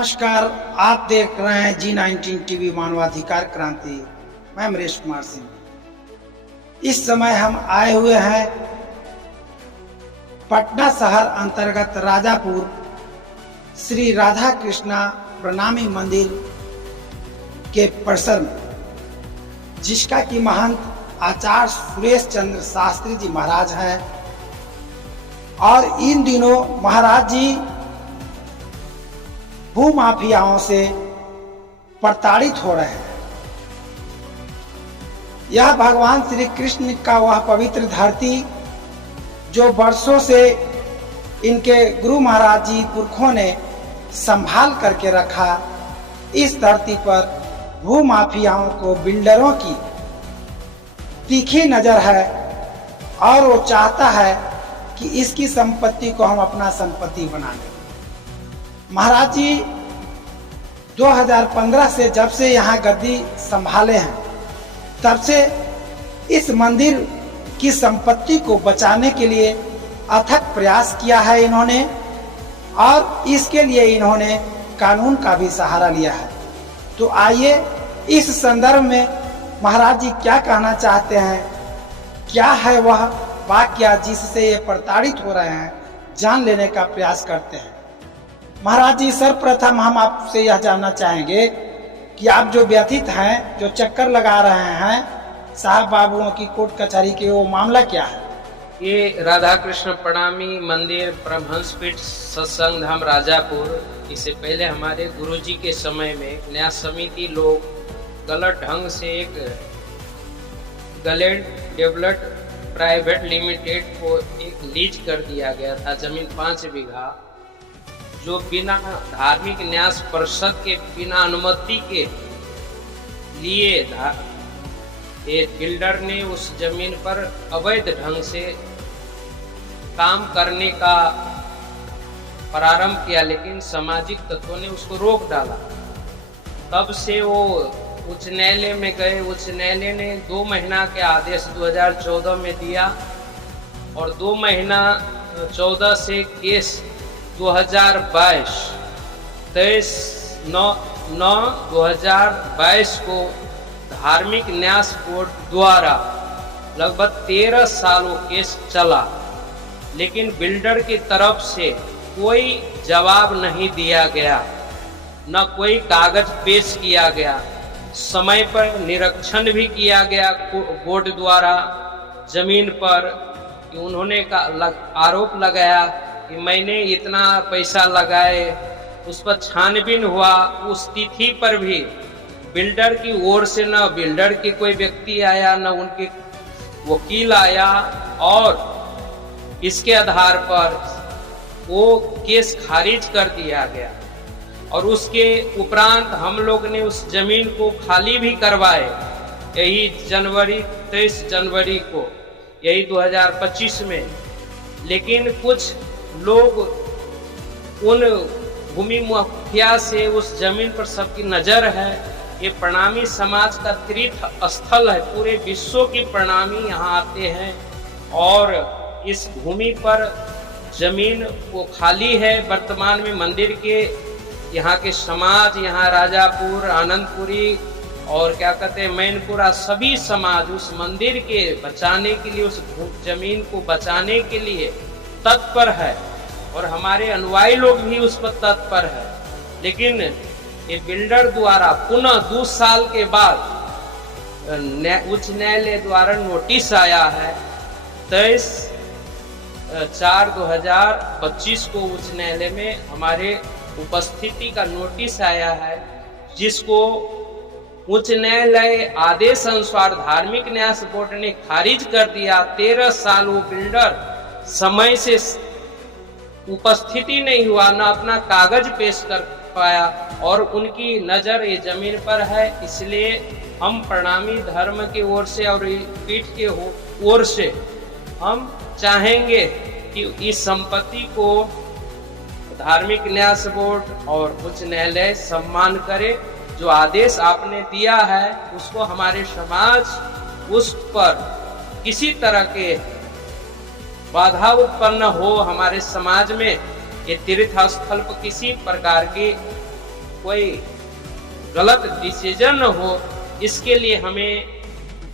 नमस्कार, आप देख रहे हैं G19 टीवी मानवाधिकार क्रांति। मैं अमरीश कुमार सिंह। इस समय हम आए हुए हैं पटना शहर अंतर्गत राजापुर श्री राधा कृष्णा प्रणामी मंदिर के परिसर में, जिसका कि महंत आचार्य सुरेश चंद्र शास्त्री जी महाराज हैं। और इन दिनों महाराज जी भूमाफियाओं से प्रताड़ित हो रहे हैं। यह भगवान श्री कृष्ण का वह पवित्र धरती जो वर्षों से इनके गुरु महाराज जी पुरखों ने संभाल करके रखा, इस धरती पर भूमाफियाओं को, बिल्डरों की तीखी नजर है और वो चाहता है कि इसकी संपत्ति को हम अपना संपत्ति बना लें। महाराज जी 2015 से जब से यहाँ गद्दी संभाले हैं, तब से इस मंदिर की संपत्ति को बचाने के लिए अथक प्रयास किया है इन्होंने, और इसके लिए इन्होंने कानून का भी सहारा लिया है। तो आइए इस संदर्भ में महाराज जी क्या कहना चाहते हैं, क्या है वह वाक्य जिससे ये प्रताड़ित हो रहे हैं, जान लेने का प्रयास करते हैं। महाराज जी, सर्वप्रथम हम आपसे यह जानना चाहेंगे कि आप जो व्यथित हैं, जो चक्कर लगा रहे हैं साहब बाबुओं की कोर्ट कचहरी के, वो मामला क्या है? ये राधा कृष्ण प्रणामी मंदिर परमहंस पीठ सत्संग धाम राजापुर, इससे पहले हमारे गुरुजी के समय में न्याय समिति लोग गलत ढंग से एक गलेड डेवलप प्राइवेट लिमिटेड को एक लीज कर दिया गया था, जमीन 5 बीघा, जो बिना धार्मिक न्यास परिषद के बिना अनुमति के लिए एक बिल्डर ने उस जमीन पर अवैध ढंग से काम करने का प्रारंभ किया, लेकिन सामाजिक तत्वों ने उसको रोक डाला। तब से वो उच्च न्यायालय में गए। उच्च न्यायालय ने 2 महीना के आदेश 2014 में दिया और 2 महीना 14 से केस 23/9/2022 को धार्मिक न्यास बोर्ड द्वारा लगभग 13 साल वो केस चला, लेकिन बिल्डर की तरफ से कोई जवाब नहीं दिया गया, न कोई कागज पेश किया गया। समय पर निरीक्षण भी किया गया बोर्ड द्वारा जमीन पर, कि उन्होंने आरोप लगाया कि मैंने इतना पैसा लगाए, उस पर छानबीन हुआ। उस तिथि पर भी बिल्डर की ओर से न बिल्डर के कोई व्यक्ति आया, न उनके वकील आया, और इसके आधार पर वो केस खारिज कर दिया गया। और उसके उपरांत हम लोग ने उस जमीन को खाली भी करवाए, यही 23 जनवरी को, यही 2025 में। लेकिन कुछ लोग उन भूमि माफिया से उस जमीन पर सबकी नजर है। ये प्रणामी समाज का तीर्थ स्थल है, पूरे विश्व की प्रणामी यहाँ आते हैं, और इस भूमि पर जमीन वो खाली है। वर्तमान में मंदिर के यहाँ के समाज, यहाँ राजापुर, आनंदपुरी और क्या कहते हैं मैनपुरा, सभी समाज उस मंदिर के बचाने के लिए, उस जमीन को बचाने के लिए तत्पर है, और हमारे अनुयायी लोग भी उस पर तत्पर है। लेकिन ये बिल्डर द्वारा पुनः 2 साल के बाद उच्च न्यायालय द्वारा नोटिस आया है। 23/4/2025 को उच्च न्यायालय में हमारे उपस्थिति का नोटिस आया है, जिसको उच्च न्यायालय आदेश अनुसार धार्मिक न्यास बोर्ड ने खारिज कर दिया। 13 साल वो बिल्डर समय से उपस्थिति नहीं हुआ, न अपना कागज पेश कर पाया, और उनकी नजर ये जमीन पर है। इसलिए हम प्रणामी धर्म की ओर से और पीठ के ओर से हम चाहेंगे कि इस संपत्ति को धार्मिक न्यास बोर्ड और उच्च न्यायालय सम्मान करे। जो आदेश आपने दिया है उसको हमारे समाज उस पर किसी तरह के बाधा उत्पन्न हो, हमारे समाज में ये तीर्थ स्थल पर किसी प्रकार की कोई गलत डिसीजन न हो, इसके लिए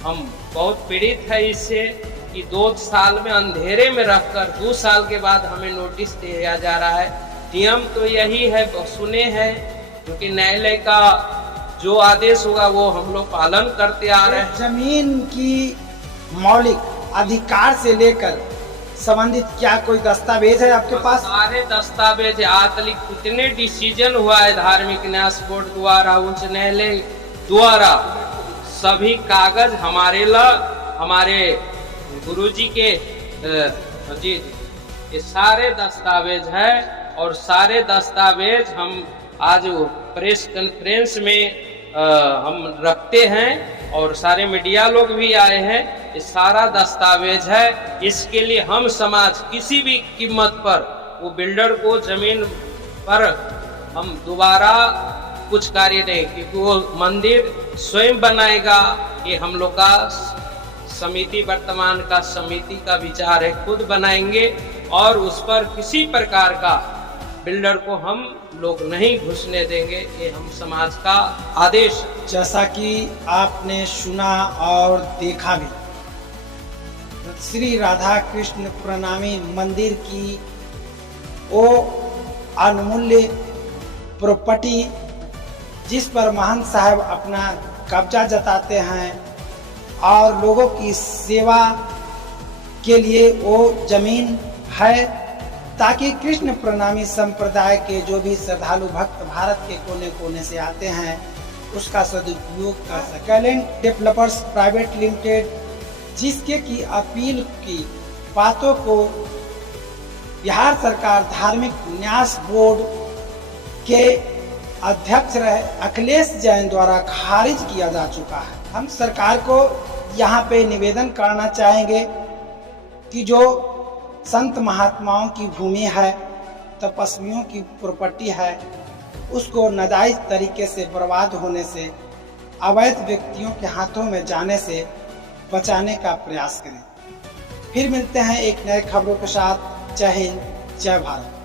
हम बहुत पीड़ित है इससे कि 2 साल में अंधेरे में रहकर 2 साल के बाद हमें नोटिस दिया जा रहा है। नियम तो यही है, सुने हैं, क्योंकि न्यायालय का जो आदेश होगा वो हम लोग पालन करते आ रहे हैं। जमीन की मौलिक अधिकार से लेकर संबंधित क्या कोई दस्तावेज है आपके पास? सारे दस्तावेज आज तक कितने डिसीजन हुआ है धार्मिक न्यास बोर्ड द्वारा, उच्च न्यायालय द्वारा, सभी कागज हमारे गुरुजी के जी ये सारे दस्तावेज है। और सारे दस्तावेज हम आज प्रेस कॉन्फ्रेंस में हम रखते हैं और सारे मीडिया लोग भी आए हैं। ये सारा दस्तावेज है। इसके लिए हम समाज किसी भी कीमत पर वो बिल्डर को जमीन पर हम दोबारा कुछ कार्य नहीं, क्योंकि वो मंदिर स्वयं बनाएगा। ये हम लोग का समिति, वर्तमान का समिति का विचार है, खुद बनाएंगे और उस पर किसी प्रकार का बिल्डर को हम लोग नहीं घुसने देंगे। ये हम समाज का आदेश। जैसा कि आपने सुना और देखा भी, श्री राधा कृष्ण प्रणामी मंदिर की वो अनमूल्य प्रॉपर्टी जिस पर महंत साहब अपना कब्जा जताते हैं और लोगों की सेवा के लिए वो जमीन है, ताकि कृष्ण प्रणामी संप्रदाय के जो भी श्रद्धालु भक्त भारत के कोने कोने से आते हैं उसका सदुपयोग कर सके। कैलेंट डेवलपर्स प्राइवेट लिमिटेड, जिसके की अपील की बातों को बिहार सरकार धार्मिक न्यास बोर्ड के अध्यक्ष रहे अखिलेश जैन द्वारा खारिज किया जा चुका है। हम सरकार को यहाँ पे निवेदन करना चाहेंगे कि जो संत महात्माओं की भूमि है, तपस्वियों की प्रॉपर्टी है, उसको नाजायज तरीके से बर्बाद होने से, अवैध व्यक्तियों के हाथों में जाने से बचाने का प्रयास करें। फिर मिलते हैं एक नए खबरों के साथ। जय हिंद, जय भारत।